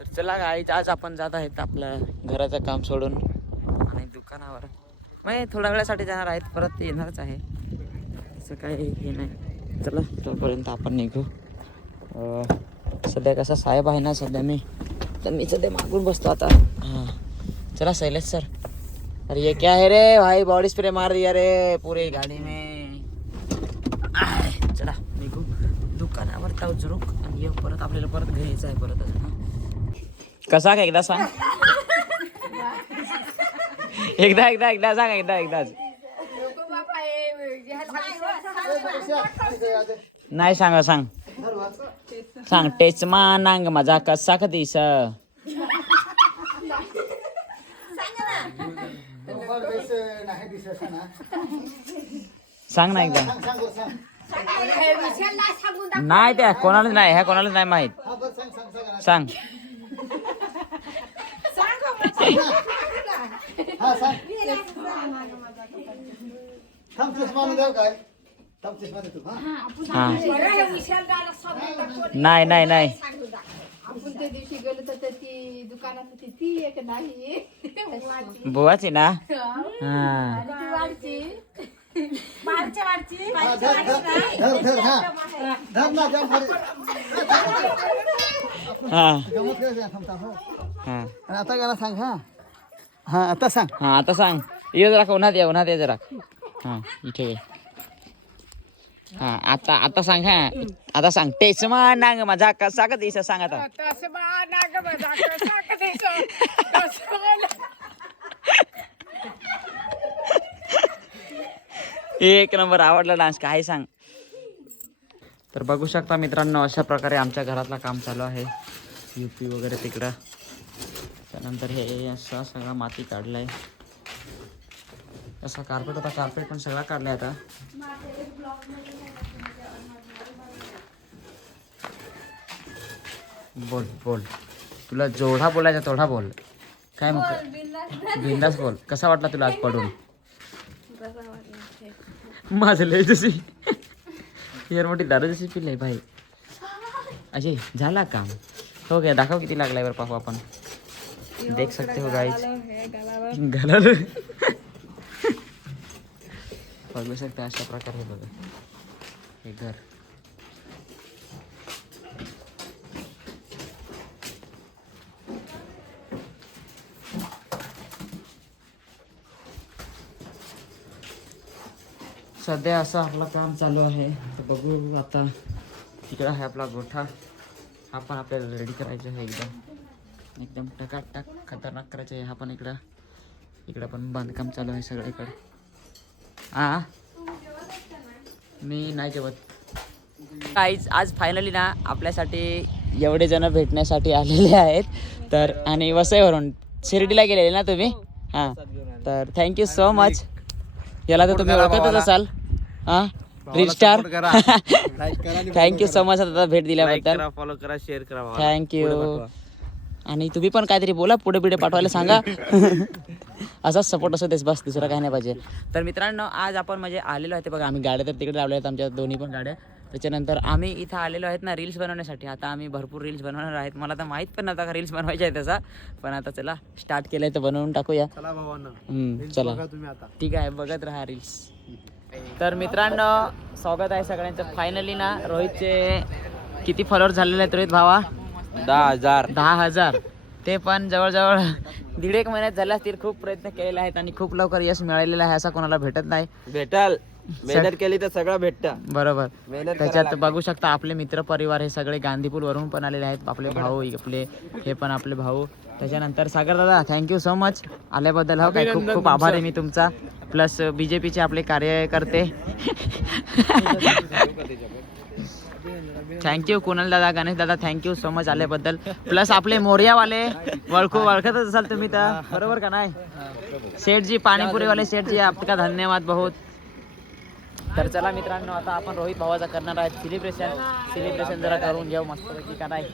तर चला गाईज, आज आपण जात आहेत आपल्या घराचं काम सोडून आणि दुकानावर, म्हणजे थोड्या वेळासाठी जाणार आहेत, परत येणारच आहे, तसं काही हे नाही. चला तोपर्यंत आपण निघू. सध्या कसा साहेब आहे ना सध्या, मी सध्या मागून बसतो आता. हां चला शैलेश सर. अरे ये क्या है रे भाई, बॉडी स्प्रे मार दिया रे पूरी गाडी में. चला निघू दुकानावर ताव जरूक आणि परत आपल्याला परत घरी यायचं आहे परत. कसा का एकदा सांग, एकदा सांग, एकदाच नाही सांग टेचमा नांग माझा कसा का दिस सांग ना एकदा. नाही त्या कोणालाच नाही, ह्या कोणालाच नाही माहित. सांग नाही आपण त्या दिवशी गेलो तर ती दुकानात होती ती एक नाही बुवाची ना. आता गाणं सांग. हा आता सांग. ये जरा उन्हात ये जरा. हा इथे ये. हा आता सांग. आता सांग टेचमा नांग माझा कसा का दिस सांग आता. एक नंबर, आवडला डान्स. काही सांग. तर बघू शकता मित्रांनो, अशा प्रकारे आमच्या घरातला काम चालू आहे. युपी वगैरे तिकडं. त्यानंतर हे असा सगळा माती काढलाय. असा कार्पेट होता, कार्पेट पण सगळा काढलाय आता. बोल तुला जेवढा बोलायचा तेवढा बोल. काय मग बिंदास बोल. कसा वाटला तुला आज पडून? माझं लय जशी यार मोठी दारू जशी पिले भाई. असे झाला काम हो गया. दाखव किती लागलाय बरं पाहू आपण. देख सकते हो गाइस. गलाल बघू शकता अशा प्रकारे. बघा हे घर. सध्या असं आपलं काम चालू आहे. तर बघू आता. तिकडं आहे आपला गोठा, हा पण आपल्याला रेडी करायचा आहे. एकदम टकाटक खतरनाक करायचं आहे. हा पण इकडं पण बांधकाम चालू आहे सगळीकडे. मी नाही जेवत. काहीच आज फायनली ना आपल्यासाठी एवढे जण भेटण्यासाठी आलेले आहेत. तर आणि वसईवरून शिर्डीला गेलेले ना तुम्ही. हां तर थँक्यू सो मच. याला तर तुम्ही ओळखतच असाल. हां reel star. Thank you so much आता भेट दिल्याबद्दल. फॉलो करा, शेअर करा. थँक्यू. आणि तुम्ही पण काहीतरी बोला, पुढे पाठवायला सांगा. असाच सपोर्ट असो तेच, बस दुसरा काही नाही पाहिजे. तर मित्रांनो आज आपण म्हणजे आलेलो आहे ते बघा. आम्ही गाड्या तर तिकडे लावल्या आहेत, आमच्या दोन्ही पण गाड्या. त्याच्यानंतर आम्ही इथं आलेलो आहेत ना रील्स बनवण्यासाठी. आता आम्ही भरपूर रील्स बनवणार आहेत. मला तर माहीत पण नव्हता का रील्स बनवायच्या आहे तसा, पण आता चला स्टार्ट केलं आहे तर बनवून टाकूया. चला ठीक आहे, बघत राहा रील्स. तर मित्रांनो स्वागत आहे सगळ्यांचं. फायनली ना रोहितचे किती फॉलोअर झालेले आहेत रोहित भावा? 10,000. ते पण जवळजवळ 1.5 महिन्यात झाले असतील. खूप प्रयत्न केलेले आहेत आणि खूप लवकर यश मिळालेलं आहे. असं कोणाला भेटत नाही. भेटल, मेहनत केली तर सगळं भेटतं. बरोबर. त्याच्यात बघू शकता आपले मित्र परिवार हे सगळे गांधीपूर वरून पण आलेले आहेत. आपले भाऊ, हे पण आपले भाऊ. त्याच्यानंतर सागर दादा थँक्यू सो मच आल्याबद्दल. हो काय, खूप खूप आभार आहे मी तुमचा. प्लस BJPचे आपले कार्यकर्ते. थँक्यू कुणाल दादा, गणेश दादा थँक्यू सो मच आल्याबद्दल. प्लस आपले मोर्यावाले ओळखतच असाल तुम्ही तर, बरोबर का नाही? सेठजी पाणीपुरीवाले सेठजी, आपका धन्यवाद बहुत. तर चला मित्रांनो आता आपण रोहित भावाचा करणार आहे सेलिब्रेशन जरा करून घेऊ मस्तपैकी का नाही.